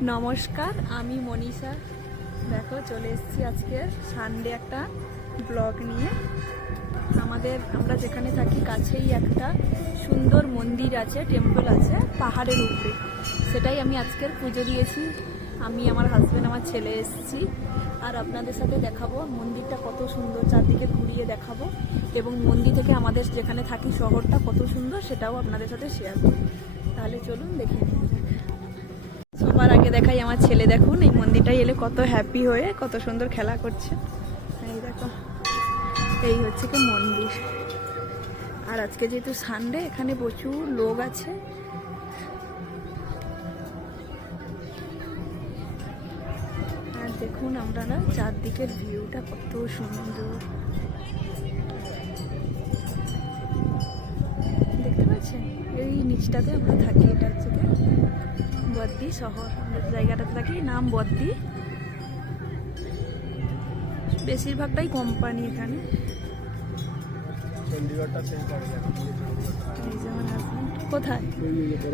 নমস্কার, আমি মনীষা। দেখো চলে এসেছি আজকে সানডে একটা ব্লগ নিয়ে। আমরা যেখানে থাকি কাছেই একটা সুন্দর মন্দির আছে, টেম্পল আছে পাহাড়ের উপরে। সেটাই আমি আজকের পুজো দিয়েছি। আমি, আমার হাজব্যান্ড, আমার ছেলে এসেছি। আর আপনাদের সাথে দেখাবো মন্দিরটা কত সুন্দর, চারদিকে ঘুরিয়ে দেখাবো। এবং মন্দির থেকে আমাদের যেখানে থাকি শহরটা কত সুন্দর সেটাও আপনাদের সাথে শেয়ার করব। তাহলে চলুন দেখে নিন। সবার আগে দেখাই আমার ছেলে। দেখুন এই মন্দিরটায় এলে কত হ্যাপি হয়ে কত সুন্দর খেলা করছে। এই দেখো, এই হচ্ছে কি মন্দির। আর আজকে যেহেতু সানডে এখানে প্রচুর লোক আছে। আর দেখুন আমরা না চারদিকের ভিউটা কত সুন্দর দেখতে পাচ্ছেন। এই নিচটাতে আমরা থাকি, এটা হচ্ছে বদ্দি শহর। আমাদের জায়গাটাতে থাকি, নাম বদ্দি। বেশিরভাগটাই কোম্পানি এখানে। কোথায়?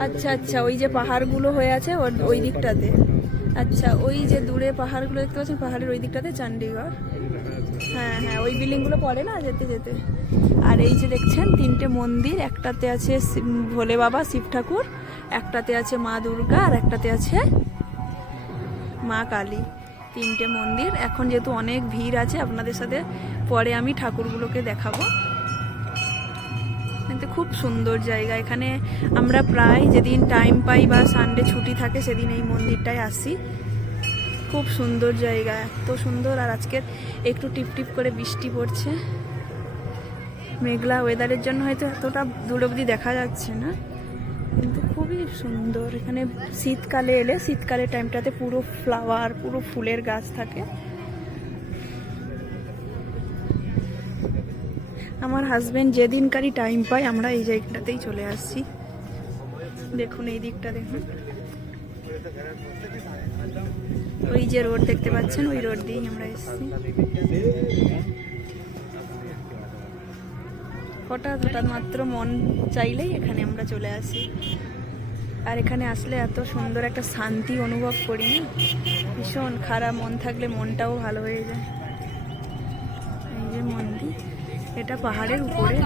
আচ্ছা আচ্ছা, ওই যে পাহাড়গুলো হয়ে আছে ওই দিকটাতে। আচ্ছা, ওই যে দূরে পাহাড়গুলো দেখতে পাচ্ছেন, পাহাড়ের ওই দিকটাতে চণ্ডীগড়। হ্যাঁ হ্যাঁ, ওই বিল্ডিংগুলো পড়ে না যেতে যেতে। আর এই যে দেখছেন তিনটে মন্দির, একটাতে আছে ভোলে বাবা শিব ঠাকুর, একটাতে আছে মা দুর্গা, আর একটাতে আছে মা কালী। তিনটে মন্দির। এখন যেহেতু অনেক ভিড় আছে, আপনাদের সাথে পরে আমি ঠাকুরগুলোকে দেখাবো। কিন্তু খুব সুন্দর জায়গা। এখানে আমরা প্রায় যেদিন টাইম পাই বা সানডে ছুটি থাকে সেদিন এই মন্দিরটায় আসি। খুব সুন্দর জায়গা, এত সুন্দর। আর আজকে একটু টিপ টিপ করে বৃষ্টি পড়ছে। মেঘলা ওয়েদারের জন্য হয়তো এতটা দূর অবধি দেখা যাচ্ছে না, কিন্তু খুবই সুন্দর। এখানে শীতকালে এলে, শীতকালের টাইমটাতে পুরো ফ্লাওয়ার, পুরো ফুলের গাছ থাকে। আমার হাজব্যান্ড যেদিনকারই টাইম পায় আমরা এই জায়গাটাতেই চলে আসছি। দেখুন এই দিকটা দেখুন, ওই যে রোড দেখতে পাচ্ছেন, ওই রোড দিয়েই আমরা এসেছি। হঠাৎ হঠাৎ মাত্র মন চাইলেই এখানে আমরা চলে আসি। আর এখানে আসলে এত সুন্দর একটা শান্তি অনুভব করি। ভীষণ খারাপ মন থাকলে মনটাও ভালো হয়ে যায়। এই যে মন্দির, এটা পাহাড়ের উপরে।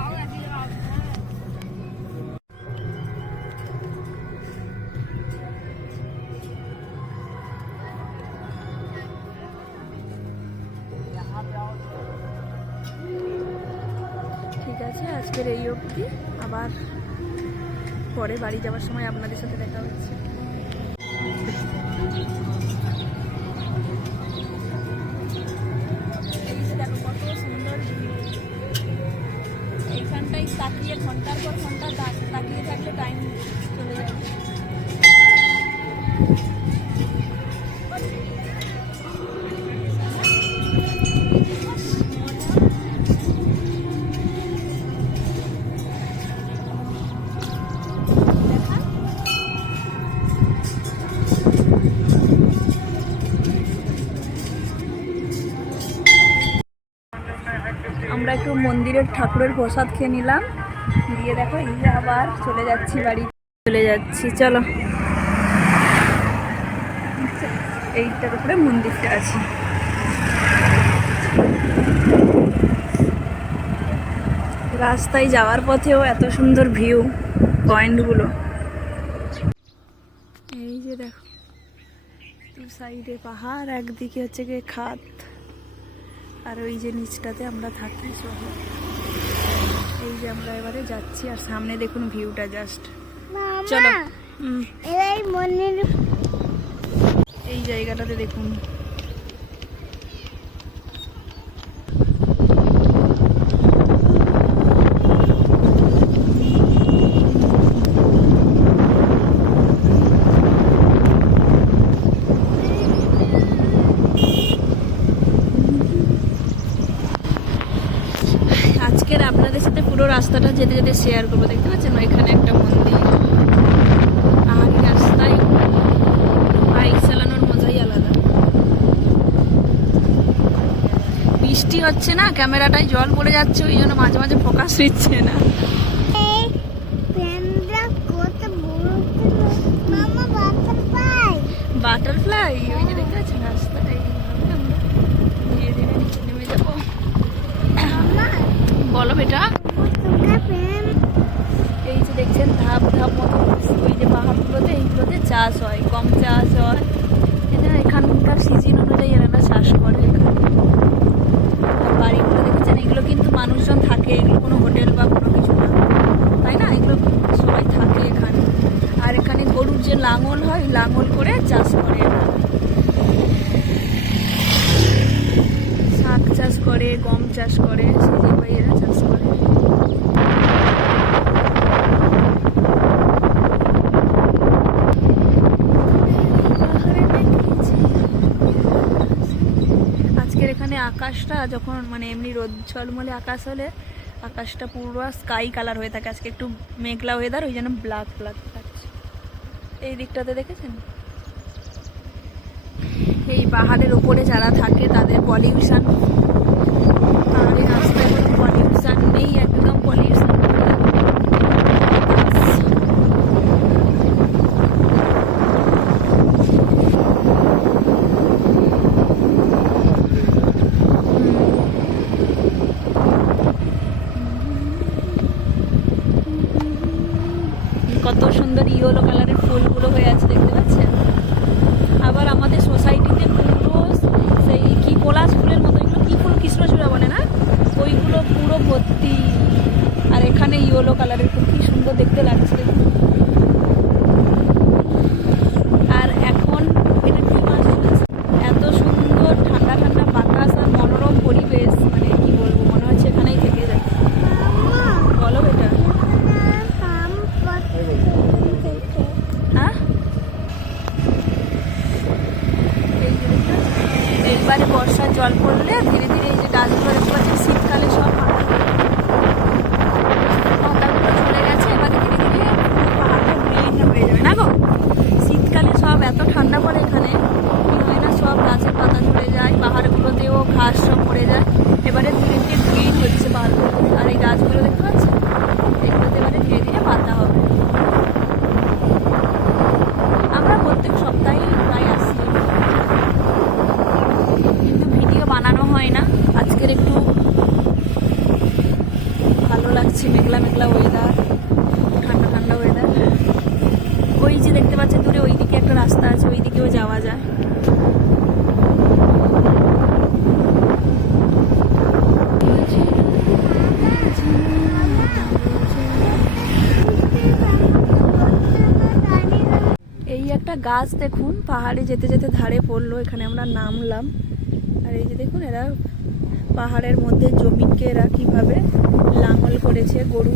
ঠিক আছে, আজকের এই অবধি। আবার পরে বাড়ি যাওয়ার সময় আপনাদের সাথে দেখা হচ্ছে। এই যে দেখো কত সুন্দর ভিউ। এইখানটাই তাকিয়ে ঘন্টার পর ঘন্টা তাকিয়ে থাকলে টাইম চলে যাবে। আমরা একটু মন্দিরের ঠাকুরের প্রসাদ খেয়ে নিলাম, দিয়ে দেখো এই যে আবার চলে যাচ্ছি বাড়ি। চলে যাচ্ছি, চলো। এইটার উপরে মন্দিরটা আছে। রাস্তায় যাওয়ার পথেও এত সুন্দর ভিউ পয়েন্টগুলো। এই যে দেখো দু সাইডে পাহাড়, একদিকে হচ্ছে গিয়ে খাত। আর ওই যে নিচটাতে আমরা থাকি শহর। এই যে আমরা এবারে যাচ্ছি, আর সামনে দেখুন ভিউটা জাস্ট। চলো। এই জায়গাটাতে দেখুন, আজকের আপনাদের সাথে পুরো রাস্তাটা যেতে যেতে শেয়ার করবো। দেখতে পাচ্ছেন এখানে একটা মন্দির। আর রাস্তায় বাইক চালানোর মজাই আলাদা। বৃষ্টি হচ্ছে না, ক্যামেরাটায় জল পড়ে যাচ্ছে, ওই জন্য মাঝে মাঝে ফোকাস নিচ্ছে না। বাটারফ্লাই ওই যে দেখতে পাচ্ছেন রাস্তাটা, এইভাবে আমরা ধীরে ধীরে নিচে নেমে যাবো। বলো বেটা। এই যে দেখছেন ধাপ ধাপ মতো ওই যে পাহাড়গুলোতে এইগুলোতে চাষ হয়, গম চাষ হয়। এটা এখানকার সিজন অনুযায়ী এরা চাষ করে এখানে। আর বাড়িগুলো দেখেছেন, এগুলো কিন্তু মানুষজন থাকে, এগুলো কোনো হোটেল বা কোনো কিছু না, তাই না? এগুলো সবাই থাকে এখানে। আর এখানে গরুর যে লাঙল হয়, লাঙল করে চাষ করে এরা। শাক চাষ করে, গম চাষ করে, সিজন ভাই এরা চাষ করে। আজকের এখানে আকাশটা যখন মানে এমনি রোদ ঝলমলে আকাশ হলে আকাশটা পুরো স্কাই কালার হয়ে থাকে। আজকে একটু মেঘলা ওয়েদার, ওই জন্য ব্ল্যাক ব্ল্যাক থাকছে। এই দিকটাতে দেখেছেন, এই পাহাড়ের উপরে যারা থাকে তাদের পলিউশন, আর এই রাস্তায় কোনো পলিউশন নেই, একদম পলিউশন। কত সুন্দর ইয়েলো কালারের ফুলগুলো হয়ে আছে দেখতে পাচ্ছেন। আবার আমাদের সোসাইটিতে পুরো সেই কি পলাশ ফুলের মতো, এগুলো কি ফুল, কৃষ্ণচূড়া বলে না, ওইগুলো পুরো ভর্তি। আর এখানে ইয়েলো কালারের ফুল, কি সুন্দর দেখতে লাগছে। আর এখন এটা কি মাস চলছে, এত সুন্দর ঠান্ডা ঠান্ডা বাতাস আর মনোরম পরিবেশ, মানে কি বলবো, মনে হচ্ছে এখানেই থেকে যায়। বলো বেটা। হ্যাঁ, এইবারে বর্ষার জল পড়লে ধীরে ধীরে এই যে গাছগুলো দেখতে পাচ্ছি, শীতকালে সব পাতাগুলো চলে গেছে, এবারে ধীরে ধীরে পাহাড়টা গ্রিন হয়ে যাবে না গো। শীতকালে সব এত ঠান্ডা পড়ে এখানে, কি হয় না, সব গাছের পাতা ঝরে যায়, পাহাড়গুলোতেও ঘাস সব পড়ে যায়। এবারে ধীরে ধীরে গ্রিন হচ্ছে পাহাড়গুলো। আর এই গাছগুলো দেখতে পাচ্ছি, এগুলোতে এবারে ধীরে ধীরে পাতা হবে। আমরা প্রত্যেক সপ্তাহেই প্রায় আসি, কিন্তু ভিডিও বানানো হয় না। আজকের একটু ভালো লাগছে, মেঘলা মেঘলা ওয়েদার, ঠান্ডা ঠান্ডা ওয়েদার। ওই যে দেখতে পাচ্ছেন দূরে ওই দিকে একটা রাস্তা আছে, ওই দিকেও যাওয়া যায়। এই একটা গাছ দেখুন, পাহাড়ে যেতে যেতে ধারে পড়লো, এখানে আমরা নামলাম। আর এই যে দেখুন, এরা পাহাড়ের মধ্যে জমিনকে এরা কিভাবে লাঙল করেছে গরু।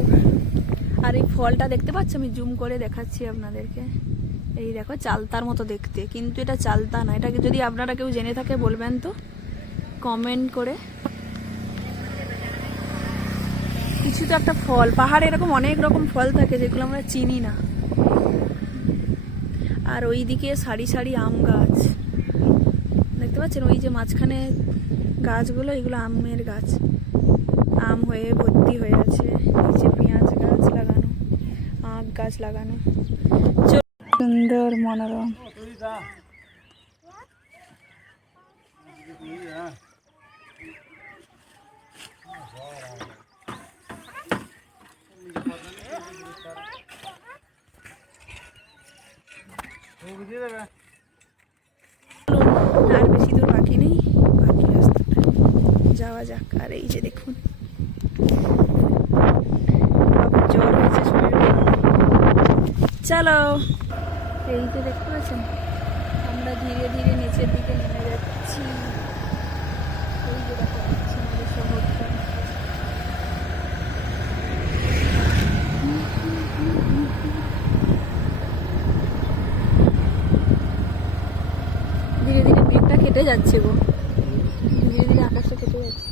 আর এই ফলটা দেখতে পাচ্ছ, আমি জুম করে দেখাচ্ছি আপনাদেরকে। এই দেখো, চালতার মতো দেখতে, কিন্তু এটা চালতা না। এটাকে যদি আপনারা কেউ জেনে থাকে বলবেন তো কমেন্ট করে। কিছু তো একটা ফল, পাহাড়ে এরকম অনেক রকম ফল থাকে যেগুলো আমরা চিনি না। আর ওই দিকে সারি সারি আম গাছ দেখতে পাচ্ছেন, ওই যে মাঝখানে গাছগুলো, এগুলো আমের গাছ, আম হয়ে ভর্তি হয়ে আছে। নিচে পেঁয়াজ গাছ লাগানো, আখ গাছ লাগানো, সুন্দর মনোরম। আর বেশি দূর বাকি নেই, বাকি রাস্তাটা যাওয়া যাক। আর এই যে দেখুন, জ্বর হয়েছে শরীরে, চলো। এই যে দেখতে পাচ্ছেন, আমরা ধীরে ধীরে নিচের দিকে নেমে যাচ্ছি। এই যে দেখা যাচ্ছে আমাদের শহরটা। ধীরে ধীরে মেঘটা কেটে যাচ্ছে গো, ধীরে ধীরে আকাশটা কেটে যাচ্ছে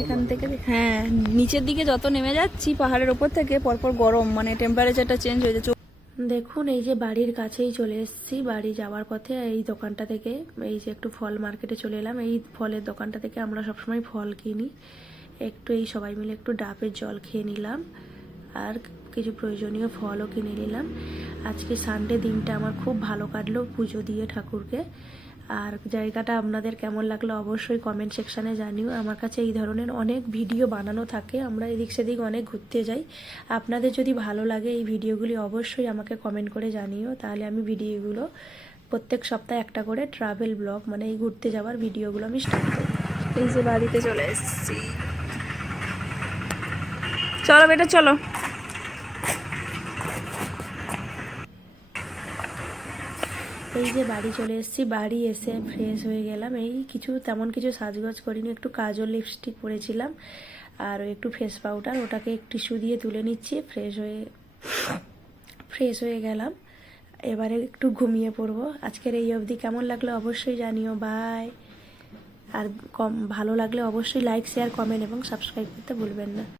এখান থেকে। হ্যাঁ, নিচের দিকে যত নেমে যাচ্ছি পাহাড়ের ওপর থেকে, পরপর গরম, মানে টেম্পারেচারটা চেঞ্জ হয়ে যাচ্ছে। দেখুন, এই যে বাড়ির কাছেই চলে এসেছি। বাড়ি যাওয়ার পথে এই দোকানটা থেকে, এই যে একটু ফল মার্কেটে চলে এলাম। এই ফলের দোকানটা থেকে আমরা সবসময় ফল কিনি। একটু এই সবাই মিলে একটু ডাবের জল খেয়ে নিলাম, আর কিছু প্রয়োজনীয় ফলও কিনে নিলাম। আজকে সানডে দিনটা আমার খুব ভালো কাটলো পুজো দিয়ে ঠাকুরকে। আর জায়গাটা আপনাদের কেমন লাগলো অবশ্যই কমেন্ট সেকশানে জানিও। আমার কাছে এই ধরনের অনেক ভিডিও বানানো থাকে, আমরা এদিক সেদিক অনেক ঘুরতে যাই। আপনাদের যদি ভালো লাগে এই ভিডিওগুলি অবশ্যই আমাকে কমেন্ট করে জানিও, তাহলে আমি ভিডিওগুলো প্রত্যেক সপ্তাহে একটা করে ট্রাভেল ব্লগ মানে এই ঘুরতে যাওয়ার ভিডিওগুলো আমি স্টার্ট করি। এই যে বাড়িতে চলে এসেছি, চলো বেটা চলো। এই যে বাড়ি চলে এসেছি, বাড়ি এসে ফ্রেশ হয়ে গেলাম। এই তেমন কিছু সাজগোজ করিনি, একটু কাজল লিপস্টিক পরেছিলাম আর একটু ফেস পাউডার, ওটাকে টিস্যু দিয়ে তুলে নিচ্ছি। ফ্রেশ হয়ে গেলাম, এবারে একটু ঘুমিয়ে পড়বো। আজকের এই অবধি কেমন লাগলো অবশ্যই জানিও। বাই। আর ভালো লাগলে অবশ্যই লাইক, শেয়ার, কমেন্ট এবং সাবস্ক্রাইব করতে ভুলবেন না।